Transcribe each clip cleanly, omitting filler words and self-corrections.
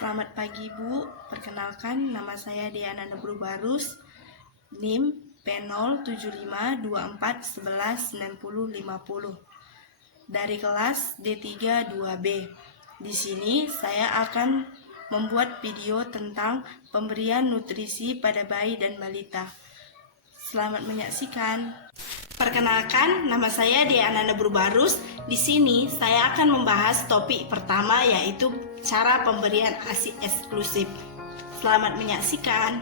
Selamat pagi Bu, perkenalkan nama saya Diana Nebrubarus, NIM P07524119050 dari kelas D3 2B. Di sini saya akan membuat video tentang pemberian nutrisi pada bayi dan balita. Selamat menyaksikan. Perkenalkan, nama saya Diana Nebrubarus. Di sini saya akan membahas topik pertama, yaitu cara pemberian ASI eksklusif. Selamat menyaksikan.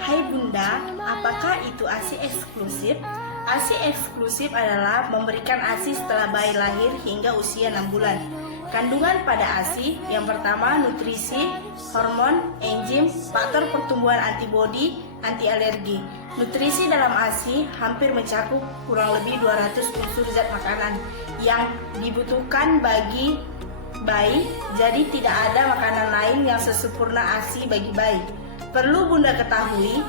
Hai Bunda, apakah itu ASI eksklusif? ASI eksklusif adalah memberikan ASI setelah bayi lahir hingga usia 6 bulan. Kandungan pada ASI yang pertama nutrisi, hormon, enzim, faktor pertumbuhan antibodi, anti alergi. Nutrisi dalam ASI hampir mencakup kurang lebih 200 unsur zat makanan yang dibutuhkan bagi bayi, jadi tidak ada makanan lain yang sesempurna ASI bagi bayi. Perlu Bunda ketahui,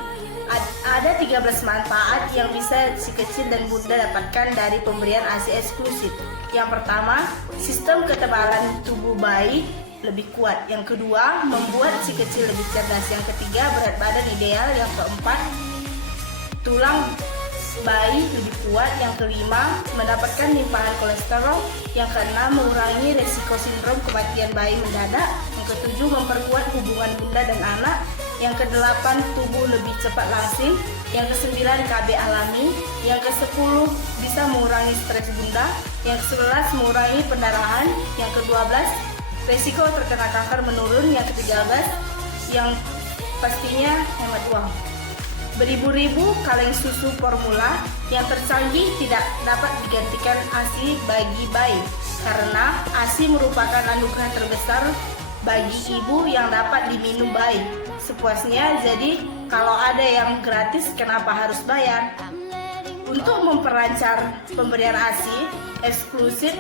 ada 13 manfaat yang bisa si kecil dan Bunda dapatkan dari pemberian ASI eksklusif. Yang pertama, sistem ketebalan tubuh bayi lebih kuat. Yang kedua, membuat si kecil lebih cerdas. Yang ketiga, berat badan ideal. Yang keempat, tulang bayi lebih kuat. Yang kelima, mendapatkan limpahan kolesterol. Yang keenam, mengurangi resiko sindrom kematian bayi mendadak. Yang ketujuh, memperkuat hubungan bunda dan anak. Yang kedelapan, tubuh lebih cepat langsing. Yang kesembilan, KB alami. Yang kesepuluh, bisa mengurangi stres bunda. Yang ke-11, mengurangi pendarahan. Yang ke-12, resiko terkena kanker menurun. Yang ke-13, yang pastinya hemat uang. Beribu-ribu kaleng susu formula yang tercanggih tidak dapat digantikan ASI bagi bayi, karena ASI merupakan anugerah terbesar bagi ibu yang dapat diminum bayi sepuasnya. Jadi kalau ada yang gratis, kenapa harus bayar? Untuk memperlancar pemberian ASI eksklusif,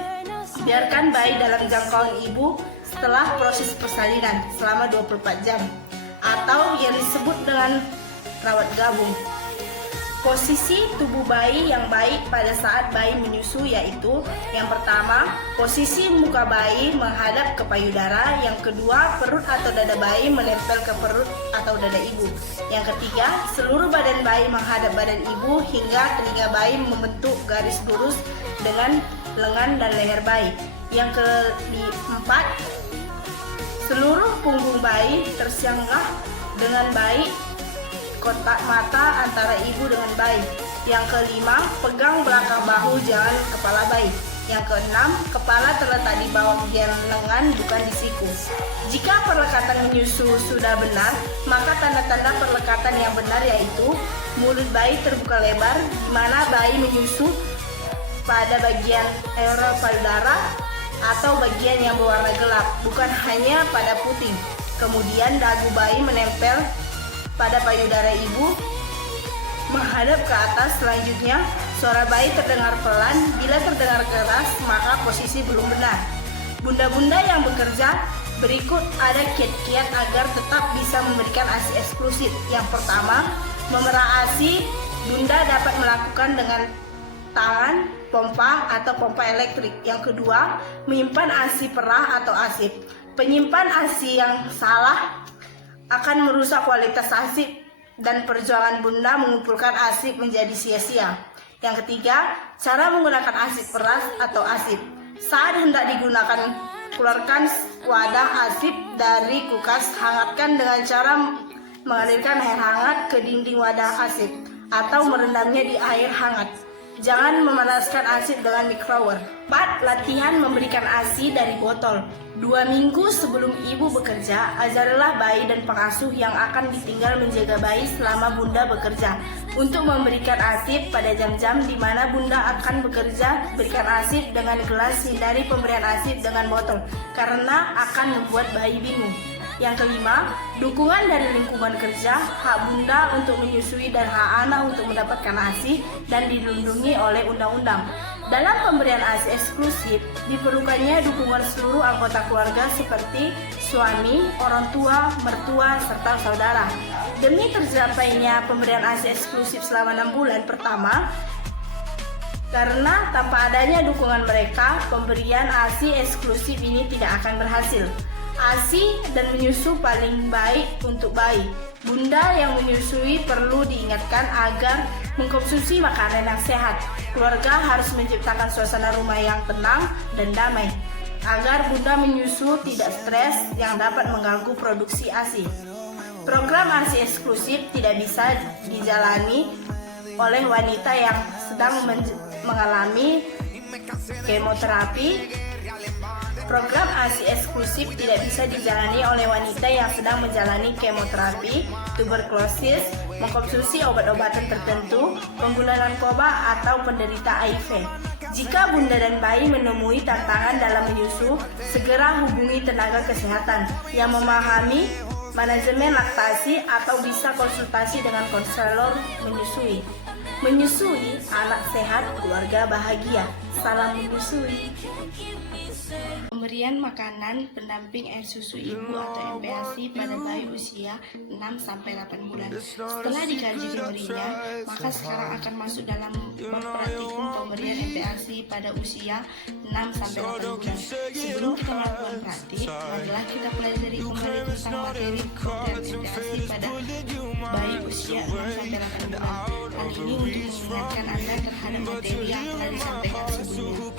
biarkan bayi dalam jangkauan ibu setelah proses persalinan selama 24 jam atau yang disebut dengan rawat gabung. Posisi tubuh bayi yang baik pada saat bayi menyusu yaitu: yang pertama, posisi muka bayi menghadap ke payudara. Yang kedua, perut atau dada bayi menempel ke perut atau dada ibu. Yang ketiga, seluruh badan bayi menghadap badan ibu hingga telinga bayi membentuk garis lurus dengan lengan dan leher bayi. Yang keempat, seluruh punggung bayi tersanggah dengan baik, kontak mata antara ibu dengan bayi. Yang kelima, pegang belakang bahu, jangan kepala bayi. Yang keenam, kepala terletak di bawah bagian lengan, bukan di siku. Jika perlekatan menyusu sudah benar, maka tanda-tanda perlekatan yang benar yaitu mulut bayi terbuka lebar, di mana bayi menyusu pada bagian areola payudara atau bagian yang berwarna gelap, bukan hanya pada puting. Kemudian dagu bayi menempel pada payudara ibu menghadap ke atas. Selanjutnya, suara bayi terdengar pelan. Bila terdengar keras, maka posisi belum benar. Bunda-bunda yang bekerja, berikut ada kiat-kiat agar tetap bisa memberikan ASI eksklusif. Yang pertama, memerah ASI bunda dapat melakukan dengan tangan, pompa atau pompa elektrik. Yang kedua, menyimpan ASI perah atau asip. Penyimpan ASI yang salah akan merusak kualitas ASI dan perjuangan bunda mengumpulkan ASI menjadi sia-sia. Yang ketiga, cara menggunakan ASI peras atau asip. Saat hendak digunakan, keluarkan wadah asip dari kulkas, hangatkan dengan cara mengalirkan air hangat ke dinding wadah asip atau merendamnya di air hangat. Jangan memanaskan ASI dengan microwaves. 4. Latihan memberikan ASI dari botol. 2 minggu sebelum ibu bekerja, ajarilah bayi dan pengasuh yang akan ditinggal menjaga bayi selama bunda bekerja untuk memberikan ASI pada jam-jam di mana bunda akan bekerja. Berikan ASI dengan gelas, hindari pemberian ASI dengan botol karena akan membuat bayi bingung. Yang kelima, dukungan dari lingkungan kerja, hak bunda untuk menyusui dan hak anak untuk mendapatkan ASI dan dilindungi oleh undang-undang. Dalam pemberian ASI eksklusif, diperlukannya dukungan seluruh anggota keluarga seperti suami, orang tua, mertua, serta saudara. Demi tercapainya pemberian ASI eksklusif selama 6 bulan pertama, karena tanpa adanya dukungan mereka, pemberian ASI eksklusif ini tidak akan berhasil. ASI dan menyusu paling baik untuk bayi. Bunda yang menyusui perlu diingatkan agar mengkonsumsi makanan yang sehat. Keluarga harus menciptakan suasana rumah yang tenang dan damai, agar bunda menyusu tidak stres yang dapat mengganggu produksi ASI. Program ASI eksklusif tidak bisa dijalani oleh wanita yang sedang mengalami kemoterapi. Program ASI eksklusif tidak bisa dijalani oleh wanita yang sedang menjalani kemoterapi, tuberkulosis, mengkonsumsi obat-obatan tertentu, pengguna narkoba, atau penderita HIV. Jika bunda dan bayi menemui tantangan dalam menyusu, segera hubungi tenaga kesehatan yang memahami manajemen laktasi atau bisa konsultasi dengan konselor menyusui. Menyusui, anak sehat, keluarga bahagia. Salam menyusui. Pemberian makanan pendamping air susu ibu atau MPASI pada bayi usia 6-8 bulan. Setelah dikaji teorinya, maka sekarang akan masuk dalam praktikum pemberian MPASI pada usia 6-8 bulan. Sebelum kita melakukan praktik, marilah kita pelajari kembali tentang materi pemberian MPASI pada bayi usia 6-8 bulan. Hal ini untuk mengingatkan Anda terhadap materi yang telah disampaikan sebelumnya.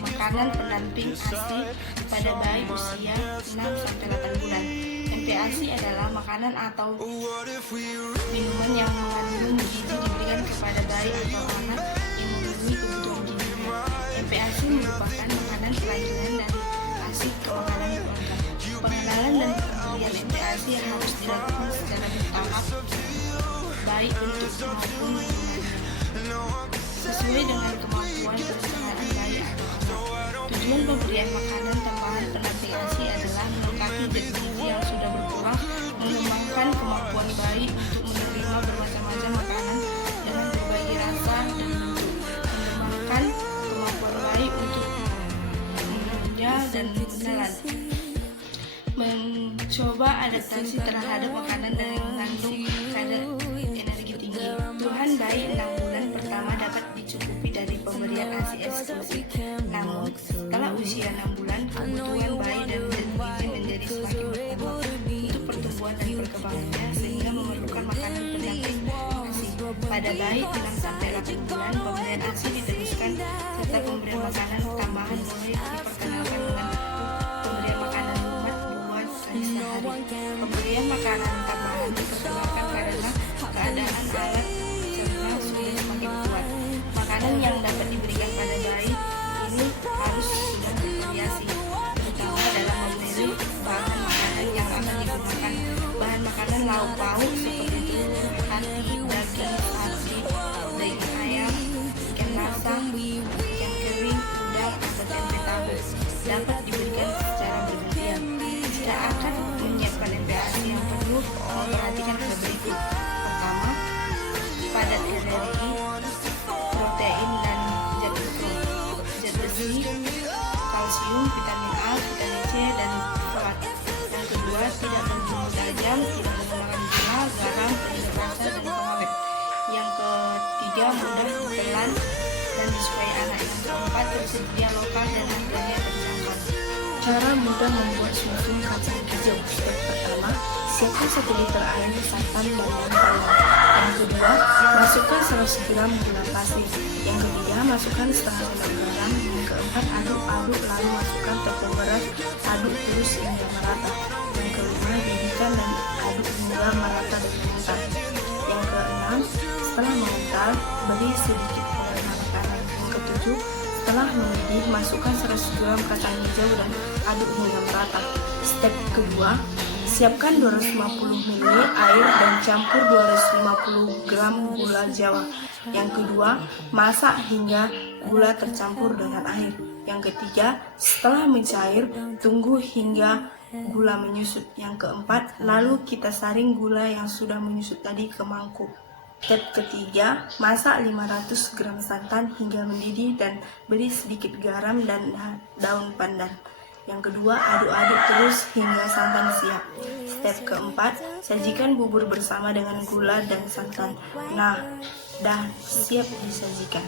Makanan pendamping ASI pada bayi usia 6-8 bulan. MPASI adalah makanan atau minuman yang mengandung gizi diberikan kepada bayi atau anak yang memenuhi kebutuhan gizinya. MPASI merupakan makanan kerajinan dari ASI ke makanan keluarga. Pengenalan dan pemberian MPASI harus dilakukan secara bertahap, baik untuk maupun sesuai dengan kemampuan keseimbangan bayi atau anak. Tujuan pemberian makanan tambahan pendamping ASI adalah melengkapi zat gizi yang sudah berkurang, mengembangkan kemampuan bayi untuk menerima bermacam-macam makanan dengan berbagai rasa dan bentuk, mengembangkan kemampuan bayi untuk mengenal dan menelan, mencoba adaptasi terhadap makanan yang mengandung kadar energi tinggi. Tuhan bayi 6 bulan pertama dapat dicukupi dari pemberian ASI eksklusif. Namun, setelah usia 6 bulan, kebutuhan bayi dan zat gizi menjadi semakin berkurang untuk pertumbuhan dan perkembangannya, sehingga memerlukan makanan pendamping ASI. Pada bayi 6-8 bulan, pemberian ASI diteruskan serta pemberian makanan tambahan mulai diperkenalkan dengan pemberian makanan lumat 2 kali sehari. Pemberian makanan tambahan diperkenalkan karena keadaan alat cerna sudah semakin kuat. Makanan yang dapat diberikan pada bayi ini harus sudah bervariasi, terutama dalam memilih bahan makanan yang akan digunakan. Bahan makanan lauk pauk seperti telur, hati, daging sapi, daging ayam, ikan lasang, ikan kering, udang, atau tempe tahu dapat diberikan secara bergantian. Jika akan menyiapkan MPASI yang penuh, memperhatikan hal berikut. Pertama, padat kalori, protein dan zat besi, kalsium, vitamin A, vitamin C, dan folat. Yang kedua, tidak berbumbu tajam, tidak menggunakan gula, garam, penyedap rasa, dan pengawet. Yang ketiga, mudah ditelan dan disukai anak. Yang keempat, tersedia lokal dan harganya terjangkau. Cara mudah membuat susu kacang hijau. Step pertama, siapkan 1 liter air santan dan garam. Yang kedua, masukkan 100 gram gula pasir. Yang ketiga, masukkan setengah lembar garam. Yang keempat, aduk-aduk lalu masukkan tepung beras, aduk terus hingga merata. Yang kelima, didihkan dan aduk hingga merata dengan mental. Yang keenam, setelah mengental, beri sedikit pewarna makanan. Yang ketujuh, setelah mendidih, masukkan 100 gram kacang hijau dan aduk hingga merata. Step kedua, siapkan 250 ml air dan campur 250 gram gula jawa. Yang kedua, masak hingga gula tercampur dengan air. Yang ketiga, setelah mencair, tunggu hingga gula menyusut. Yang keempat, lalu kita saring gula yang sudah menyusut tadi ke mangkuk. Step ketiga, masak 500 gram santan hingga mendidih dan beri sedikit garam dan daun pandan. Yang kedua, aduk-aduk terus hingga santan siap. Step keempat, sajikan bubur bersama dengan gula dan santan. Nah, dah siap disajikan.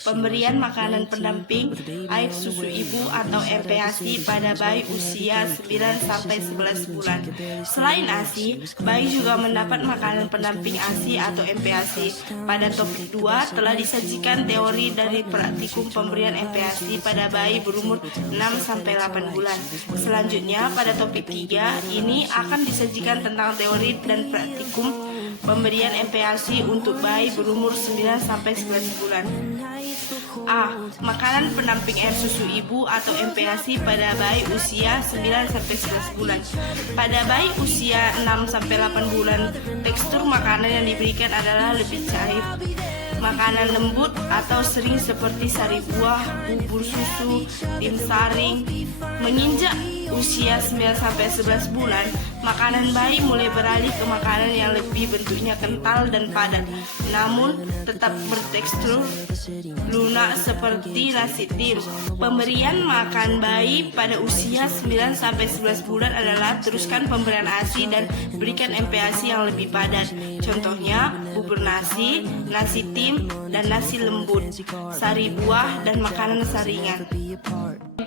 Pemberian makanan pendamping air susu ibu atau MPASI pada bayi usia 9-11 bulan. Selain ASI, bayi juga mendapat makanan pendamping ASI atau MPASI. Pada topik 2 telah disajikan teori dari praktikum pemberian MPASI pada bayi berumur 6-8 bulan. Selanjutnya pada topik 3 ini akan disajikan tentang teori dan praktikum pemberian MPASI untuk bayi berumur 9-11 bulan. A. Makanan pendamping air susu ibu atau MPASI pada bayi usia 9-11 bulan. Pada bayi usia 6-8 bulan, tekstur makanan yang diberikan adalah lebih cair. Makanan lembut atau sering seperti sari buah, bubur susu, tim saring. Menginjak usia 9-11 bulan, makanan bayi mulai beralih ke makanan yang lebih bentuknya kental dan padat, namun tetap bertekstur lunak seperti nasi tim. Pemberian makan bayi pada usia 9-11 bulan adalah teruskan pemberian ASI dan berikan MPASI yang lebih padat. Contohnya bubur nasi, nasi tim, dan nasi lembut, sari buah, dan makanan saringan.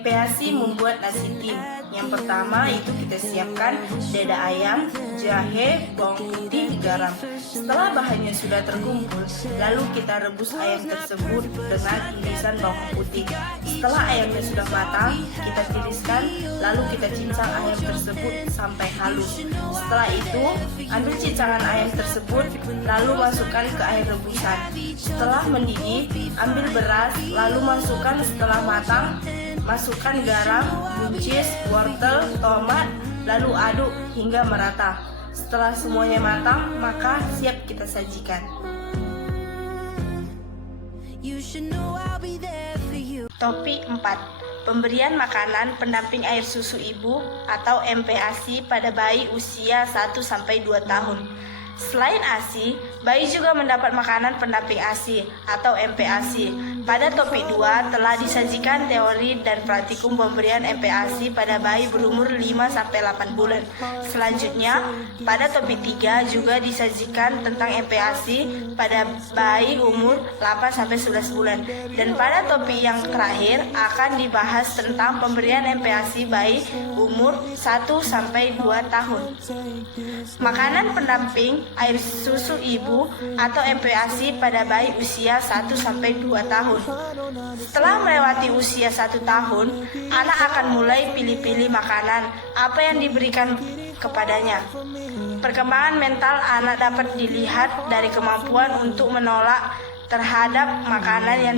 MPASI membuat nasi tim. Yang pertama itu kita siapkan dada ayam, jahe, bawang putih, garam. Setelah bahannya sudah terkumpul, lalu kita rebus ayam tersebut dengan irisan bawang putih. Setelah ayamnya sudah matang, kita tiriskan, lalu kita cincang ayam tersebut sampai halus. Setelah itu, ambil cincangan ayam tersebut, lalu masukkan ke air rebusan. Setelah mendidih, ambil beras, lalu masukkan setelah matang. Masukkan garam, buncis, wortel, tomat, lalu aduk hingga merata. Setelah semuanya matang, maka siap kita sajikan. Topik 4. Pemberian makanan pendamping air susu ibu atau MPASI pada bayi usia 1-2 tahun. Selain ASI, bayi juga mendapat makanan pendamping ASI atau MPASI. Pada topik 2 telah disajikan teori dan praktikum pemberian MPASI pada bayi berumur 5-8 bulan. Selanjutnya, pada topik 3 juga disajikan tentang MPASI pada bayi umur 8-11 bulan. Dan pada topik yang terakhir akan dibahas tentang pemberian MPASI bayi umur 1-2 tahun. Makanan pendamping air susu ibu atau MPASI pada bayi usia 1-2 tahun. Setelah melewati usia 1 tahun, anak akan mulai pilih-pilih makanan apa yang diberikan kepadanya. Perkembangan mental anak dapat dilihat dari kemampuan untuk menolak terhadap makanan yang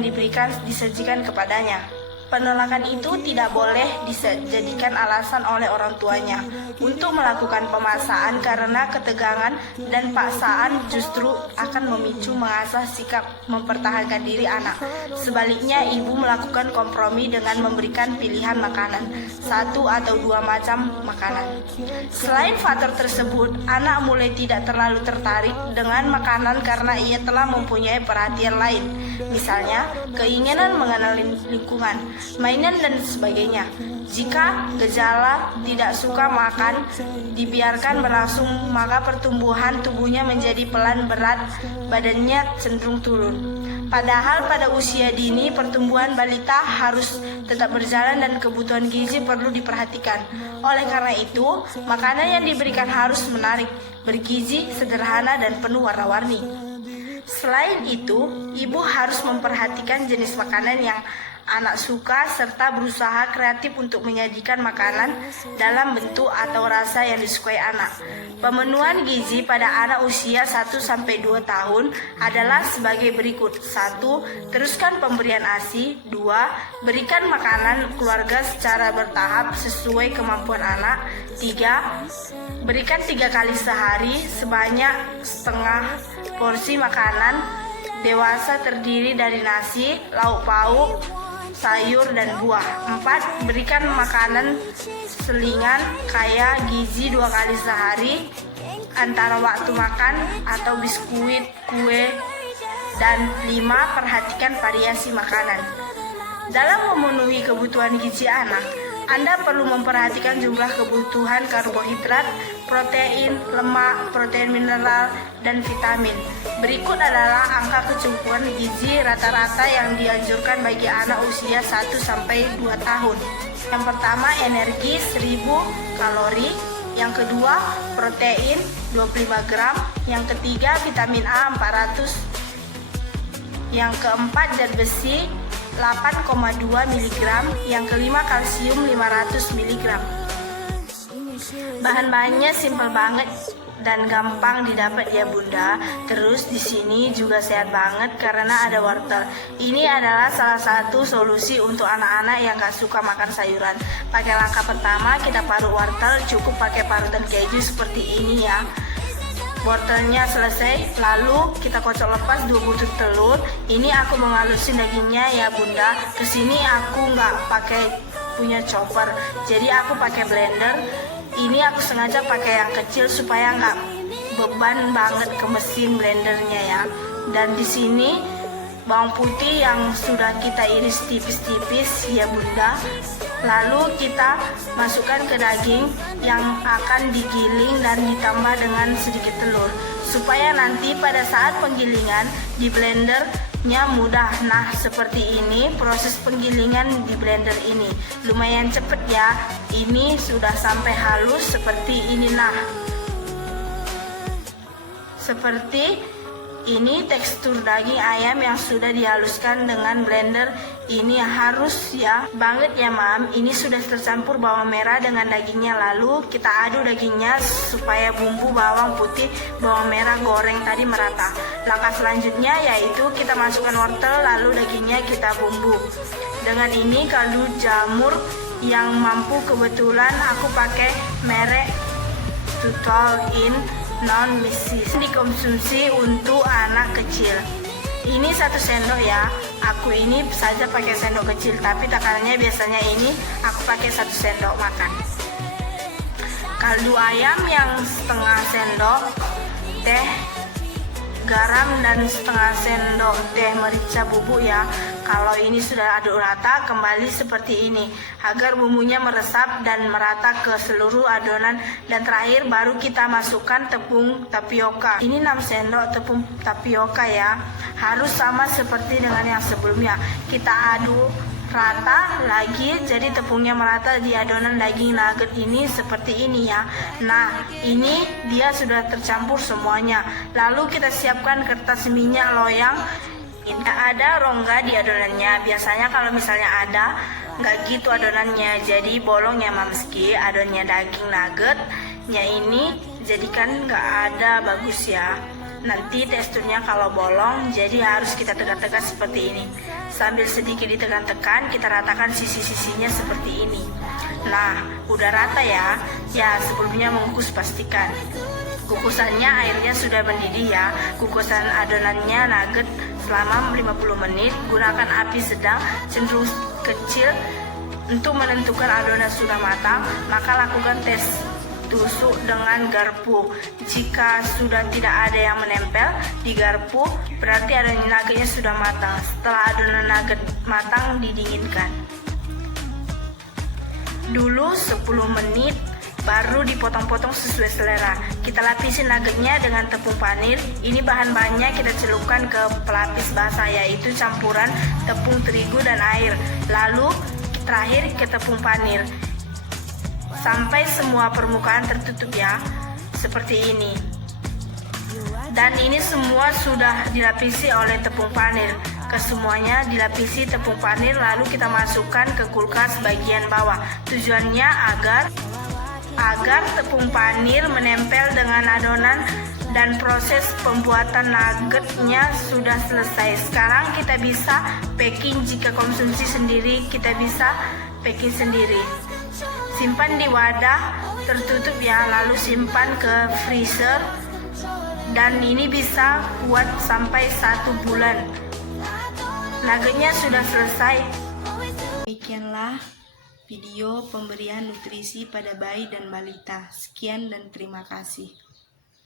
disajikan kepadanya. Penolakan itu tidak boleh dijadikan alasan oleh orang tuanya untuk melakukan pemaksaan karena ketegangan dan paksaan justru akan memicu mengasah sikap mempertahankan diri anak. Sebaliknya, ibu melakukan kompromi dengan memberikan pilihan makanan, 1 atau 2 macam makanan. Selain faktor tersebut, anak mulai tidak terlalu tertarik dengan makanan karena ia telah mempunyai perhatian lain, misalnya keinginan mengenal lingkungan, mainan dan sebagainya. Jika gejala tidak suka makan dibiarkan berlangsung, maka pertumbuhan tubuhnya menjadi pelan, berat badannya cenderung turun. Padahal pada usia dini pertumbuhan balita harus tetap berjalan dan kebutuhan gizi perlu diperhatikan. Oleh karena itu, makanan yang diberikan harus menarik, bergizi, sederhana dan penuh warna-warni. Selain itu, ibu harus memperhatikan jenis makanan yang anak suka serta berusaha kreatif untuk menyajikan makanan dalam bentuk atau rasa yang disukai anak. Pemenuhan gizi pada anak usia 1-2 tahun adalah sebagai berikut. 1. Teruskan pemberian ASI. 2. Berikan makanan keluarga secara bertahap sesuai kemampuan anak. 3. Berikan 3 kali sehari sebanyak setengah porsi makanan dewasa terdiri dari nasi, lauk pauk, sayur dan buah. 4. Berikan makanan selingan kaya gizi 2 kali sehari antara waktu makan atau biskuit, kue. Dan 5. Perhatikan variasi makanan. Dalam memenuhi kebutuhan gizi anak, Anda perlu memperhatikan jumlah kebutuhan karbohidrat, protein, lemak, protein mineral, dan vitamin. Berikut adalah angka kecukupan gizi rata-rata yang dianjurkan bagi anak usia 1-2 tahun. Yang pertama, energi 1000 kalori. Yang kedua, protein 25 gram. Yang ketiga, vitamin A 400. Yang keempat, zat besi 8,2 mg. Yang kelima, kalsium 500 mg. Bahan-bahannya simpel banget dan gampang didapat ya Bunda. Terus di sini juga sehat banget karena ada wortel. Ini adalah salah satu solusi untuk anak-anak yang gak suka makan sayuran. Pakai langkah pertama, kita parut wortel, cukup pakai parutan keju seperti ini ya. Wortelnya selesai, lalu kita kocok lepas 2 butir telur. Ini aku menghalusin dagingnya ya Bunda. Kesini aku nggak pakai punya chopper, jadi aku pakai blender. Ini aku sengaja pakai yang kecil supaya nggak beban banget ke mesin blendernya ya. Dan di sini bawang putih yang sudah kita iris tipis-tipis ya Bunda. Lalu kita masukkan ke daging yang akan digiling dan ditambah dengan sedikit telur supaya nanti pada saat penggilingan di blendernya mudah. Nah, seperti ini proses penggilingan di blender ini lumayan cepet ya. Ini sudah sampai halus seperti ini. Nah, seperti ini tekstur daging ayam yang sudah dihaluskan dengan blender. Ini harus ya banget ya Mam. Ini sudah tercampur bawang merah dengan dagingnya. Lalu kita aduk dagingnya supaya bumbu bawang putih, bawang merah goreng tadi merata. Langkah selanjutnya yaitu kita masukkan wortel, lalu dagingnya kita bumbu. Dengan ini kaldu jamur yang mampu, kebetulan aku pakai merek Total In non-misis, dikonsumsi untuk anak kecil. Ini 1 sendok ya. Aku ini saja pakai sendok kecil, tapi takarannya biasanya ini aku pakai 1 sendok makan. Kaldu ayam yang setengah sendok, teh garam dan setengah sendok teh merica bubuk ya. Kalau ini sudah aduk rata, kembali seperti ini agar bumbunya meresap dan merata ke seluruh adonan. Dan terakhir baru kita masukkan tepung tapioka. Ini 6 sendok tepung tapioka ya. Harus sama seperti dengan yang sebelumnya. Kita aduk rata lagi jadi tepungnya merata di adonan daging nugget ini seperti ini ya. Nah, ini dia sudah tercampur semuanya. Lalu kita siapkan kertas minyak loyang. Tidak ada rongga di adonannya. Biasanya kalau misalnya ada, nggak gitu adonannya. Jadi bolong ya Mamski, adonannya daging nuggetnya ini jadikan nggak ada bagus ya. Nanti teksturnya kalau bolong, jadi harus kita tegak-tegak seperti ini. Sambil sedikit ditekan-tekan, kita ratakan sisi-sisinya seperti ini. Nah, udah rata ya. Ya, sebelumnya mengukus pastikan kukusannya airnya sudah mendidih ya. Kukusan adonannya nugget selama 50 menit. Gunakan api sedang cenderung kecil untuk menentukan adonan sudah matang. Maka lakukan tes tusuk dengan garpu. Jika sudah tidak ada yang menempel di garpu, berarti adonan nuggetnya sudah matang. Setelah adonan nugget matang, didinginkan dulu 10 menit. Baru dipotong-potong sesuai selera. Kita lapisin nuggetnya dengan tepung panir. Ini bahan-bahannya kita celupkan ke pelapis basah, yaitu campuran tepung terigu dan air. Lalu terakhir ke tepung panir. Sampai semua permukaan tertutup ya. Seperti ini. Dan ini semua sudah dilapisi oleh tepung panir. Kesemuanya dilapisi tepung panir, lalu kita masukkan ke kulkas bagian bawah. Tujuannya agar tepung panir menempel dengan adonan dan proses pembuatan nuggetnya sudah selesai. Sekarang kita bisa packing. Jika konsumsi sendiri, kita bisa packing sendiri. Simpan di wadah tertutup ya, lalu simpan ke freezer. Dan ini bisa kuat sampai 1 bulan. Nuggetnya sudah selesai. Demikianlah video pemberian nutrisi pada bayi dan balita. Sekian dan terima kasih.